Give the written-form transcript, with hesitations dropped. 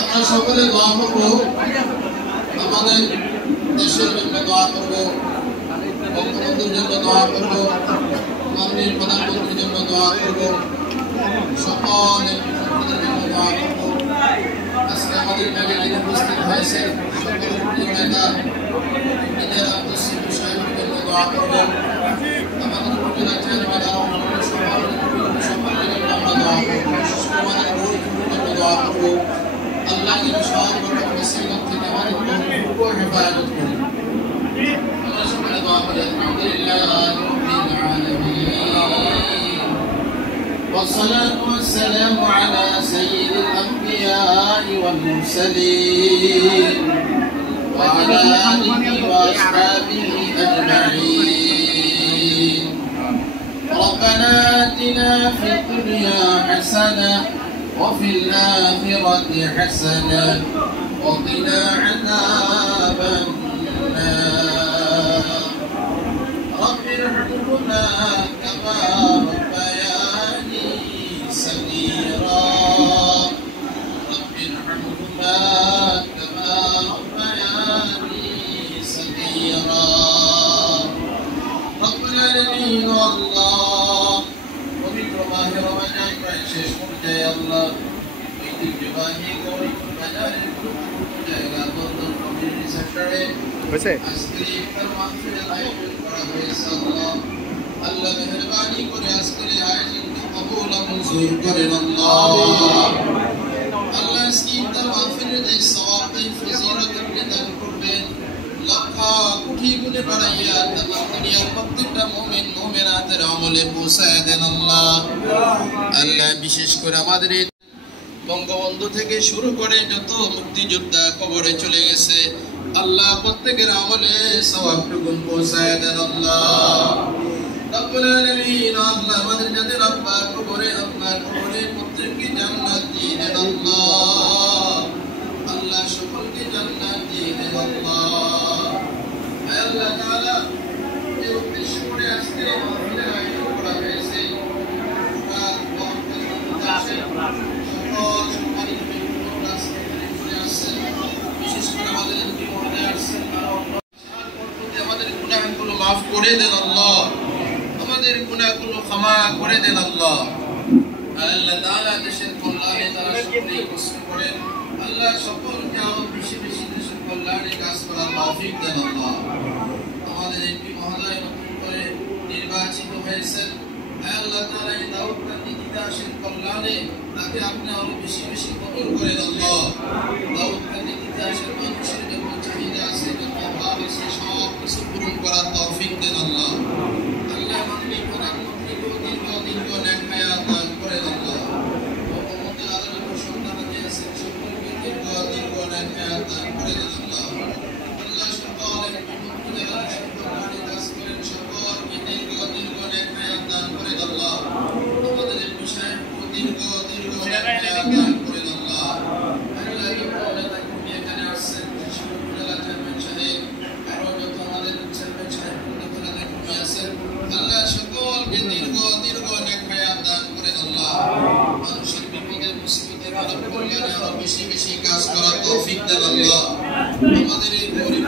আমরা সকলে দোয়া করব, আমাদের দেশের জন্য দোয়া করব, বঙ্গবন্ধুর জন্য দোয়া করব, মাননীয় প্রধানমন্ত্রীর জন্য দোয়া করব, সকল জন্য দোয়া করব। আজকে আমাদের মাঝে উপস্থিত হয়েছে সকল নেতা নিজের আত্মসিদ্ধ সাহেবের জন্য দোয়া করব। আমাদের উপজেলা চেয়ারম্যান সকলের জন্য আমরা দোয়া করব, বিশেষ করে আমাদের গরিবের জন্য দোয়া করব। আল্লাহ যেন সর্বপ্রথম মুসিবত থেকে আমাদের হেফাজত করেন। আমরা সকলে দোয়া করি। আলহামদুলিল্লাহ রাব্বিল আলামিন والصلاة والسلام على سيد الأنبياء والمرسلين وعلى آله وأصحابه أجمعين. ربنا آتنا في الدنيا حسنة وفي الآخرة حسنة وقنا عذاب النار. رب ارحمهما كما ربياني صغيرا. رب ارحمهما كما ربياني صغيرا. رب العالمين الله পবিত্র মাহে রমজান প্রায় শেষ করতে আল্লাহ ঐতিহ্যবাহী গরিব বাজারের জায়গা বন্দর কমিউনিটি সেন্টারে আজকে ইফতার মাহফিলের আয়োজন করা হয়েছে। আল্লাহ মেহেরবানি করে আজকের আয়োজনকে কবুল ও মঞ্জুর করেন আল্লাহ। আল্লাহ আজকে ইফতার মাহফিলের যে সওয়াব এই ফজিলত আপনি দান করবেন, লক্ষ কোটি গুণে বাড়াইয়া তামাম দুনিয়ার প্রত্যেকটা মুমিন মুমিনাতের আমলে পৌঁছায় দেন আল্লাহ। আল্লাহ বিশেষ করে আমাদের বঙ্গবন্ধু থেকে শুরু করে যত মুক্তিযোদ্ধা কবরে চলে গেছে, আল্লাহ প্রত্যেকের আমলে সওয়াবটুকু পৌঁছায় দেন আল্লাহ। রব্বুল আলামিন আল্লাহ আমাদের যাদের আব্বা কবরে আপনার কবরে প্রত্যেককে জান্নাত দিয়ে দেন আল্লাহ। আল্লাহ সকলকে জান্নাত দিয়ে দেন আল্লাহ। আল্লাহ তাআলা এই উদ্দেশ্য করে আজকে মাহফিলের আয়োজন করা হয়েছে। বিশেষ করে আমাদের এমপি মহোদয় আসছেন, আমাদের গুনাহগুলো মাফ করে দেন আল্লাহ, আমাদের গুনাহগুলো ক্ষমা করে দেন আল্লাহ। আল্লাহ তাআলা দেশের কল্যাণে তারা সকলেই কষ্ট করেন। আল্লাহ সকলকে আরো বেশি বেশি দেশের কল্যাণে কাজ করার তৌফিক দেন আল্লাহ। আমাদের এমপি মহোদয় নতুন করে নির্বাচিত হয়েছেন, আল্লাহ তাআলা এই দাউদকান্দি তিতাসের কল্যাণে তাকে আপনি আরো বেশি বেশি কবুল করেন আল্লাহ। দাউদকান্দি তিতাসের মানুষের যত চাহিদা আছে, যত অভাব আছে, সব কিছু পূরণ করার তৌফিক দেন আল্লাহ। আল্লাহ মাননীয় প্রধানমন্ত্রীকে দীর্ঘ নেক হায়াত দান করেন আল্লাহ। বঙ্গবন্ধুর আরো যত সন্তানাদি আছেন সকলকে দীর্ঘ নেক হায়াত দান করে দেন আল্লাহ। আল্লাহ সকল এমপি যারা দেশের কল্যাণে কাজ করেন সকলকে দীর্ঘ নেক হায়াত দান করেন আল্লাহ। আমাদের এমপি সাহেবকে দীর্ঘ নেক হায়াত দান করেন আল্লাহ। আল্লাহ এই প্রবলেমটা নিয়ে এখানে আসছেন উপজেলা চেয়ারম্যান সাহেব, আরো যত আমাদের চেয়ারম্যান সাহেব আছেন, আল্লাহ সকলকে দীর্ঘ নেক হায়াত দান করেন আল্লাহ। মানুষের বিপদে মুসিবতে মানব কল্যাণে আরো বেশি বেশি কাজ করার তৌফিক দেন আল্লাহ। আমাদের এই গরিব